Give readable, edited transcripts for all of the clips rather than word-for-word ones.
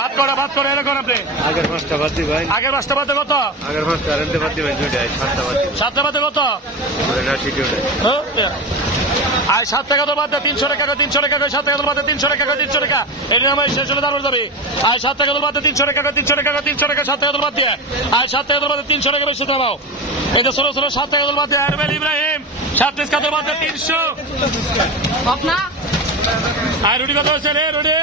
ভাত করে এরকম আপনি আগের পাঁচটা বাদ দি ভাই, আগের পাঁচটা বাদে কত? আগের পাঁচটা আরেকটা বাদ দি ভাই, দুইটাই সাতটা বাদ দি। সাতটা বাদে কত? না শিখে আর 7 টাকা তো বাদ দেয়, 300 টাকা 300 টাকা 7 টাকা তো বাদ দেয়, 300 টাকা 300 টাকা এই নামে শেষ হলে দাঁড়ানো যাবে। আর 7 টাকা তো বাদ দেয়, 300 টাকা 300 টাকা 300 টাকা 7 টাকা তো বাদ দিয়ে, আর 7 টাকা তো বাদ দেয়, 300 টাকা বেশি দাও। এটা ষোলো 7 টাকা তো বাদ দিয়ে, আরবেল ইব্রাহিম 7 টাকা তো বাদ দেয়, 300 আপনা। আর রুটি কত হচ্ছে রে? রুটি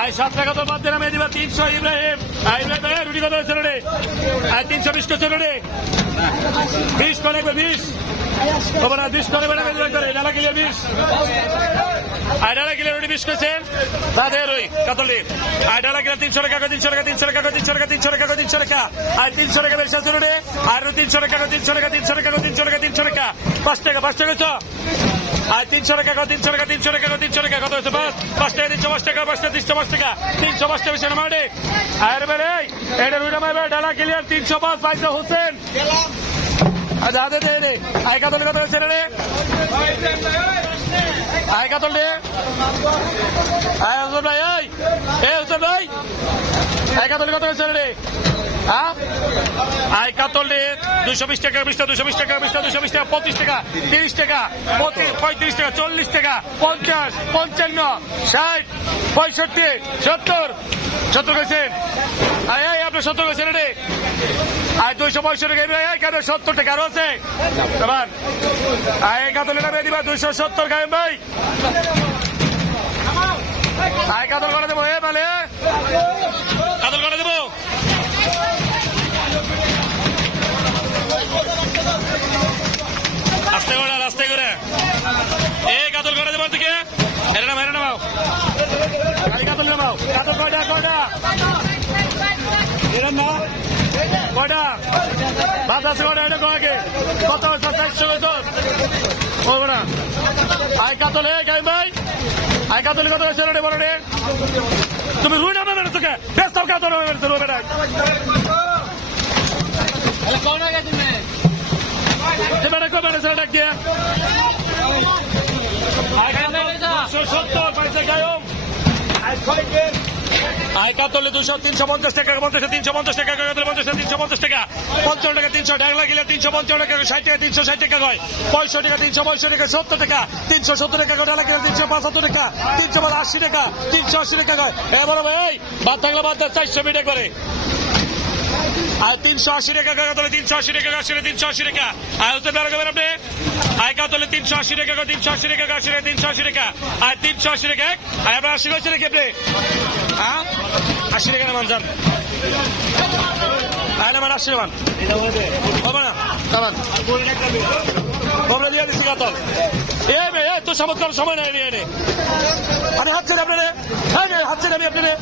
আর 7 টাকা তো বাদ দিলাম, দিবা 300 ইব্রাহিম। ইব্রাহিম রুটি কত হচ্ছে রে? আর 320 করছে রে, 20 করে 20 তোমার 20 করে ডালা কিলো 20 আর ডালা কিলো রুটি 20 করছে বাদে রই কাতলি। আর ডালা কিলো 300 টাকা 300 টাকা 300 টাকা 300 টাকা 300 টাকা 300 টাকা আর 300 টাকা বেশি আছে রে। আর 300 টাকা 300 টাকা 300 টাকা 300 টাকা 300 টাকা 5 টাকা 5 টাকা আর 300 টাকা 300 টাকা 300 টাকা 300 টাকা কত হচ্ছে? 5 টাকা 305 টাকা 5 টাকা 305 টাকা 305 টাকা বেশি মারে। আর বেরে এটা রুইটা মারবে ডালা ক্লিয়ার 305 পয়সা হোসেন। আচ্ছা আদে দে রে আই কাতল কত হচ্ছে রে? আই কাতল রে আই হোসেন ভাই এই হোসেন ভাই আই কাতল কত হচ্ছে রে? হ্যাঁ আই কাতল রে 220 টাকা 20 টাকা 220 টাকা 20 টাকা 220 টাকা 25 টাকা 30 টাকা 35 টাকা 40 টাকা 50 55 60 65 70 70 গেছেন। আয় আপনি 70 গেছেন রে। আর 265 টাকা কেন 70 টাকা আরো আছে তোমার। আয় কাতল টাকা দিবা 270 গায়ে ভাই। আয় কাতল করে দেবো মানে কাতল করে দেবো। আস্তে করে আস্তে করে এই কাতল করে দেবো থেকে এর নাম নামাও কাতল নামাও। কাতল কয়টা কয়টা এর না কয়টা ভাত আছে কয়টা এটা কয়কে কত 400 বছর ও না। আয় কাতল হে গাই ভাই আয় কাতল কত হয়েছে রে বড় রে? তুমি রুই নামে বেরো তোকে ব্যস্ত কাতল হবে বেরো রুই বেড়াই কোন আগে তুমি বেড়া কো বেড়া সেটা ডাক দিয়ে আয় কাতল 270 পয়সা গায়ম। আয় কাতলে 200 350 টাকা 50 350 টাকা 50 350 টাকা 55 টাকা 300 টাকা লাগিলে 355 টাকা 60 টাকা 360 টাকা হয় 65 টাকা 365 টাকা 70 টাকা 370 টাকা গোটা লাগিলে 375 টাকা 380 টাকা 380 টাকা হয়। এবার ভাই বাদ থাকলে বাদ 400 মিটার করে আর 380 টাকা কাতলে 380 টাকা 380 টাকা আর হচ্ছে বেরোবেন আপনি। আয় কাতলে 380 টাকা 380 টাকা 380 টাকা আর 380 টাকা আর এবার 80 হয়েছে নাকি আপনি? হ্যাঁ 80 টাকা মান যান তাহলে আমার 80 মান হবে না তোমরা দিয়ে দিচ্ছি কাতল এ তো সামত করার সময় নেই আমি হাত ছেড়ে আপনারে হাত ছেড়ে আমি আপনারে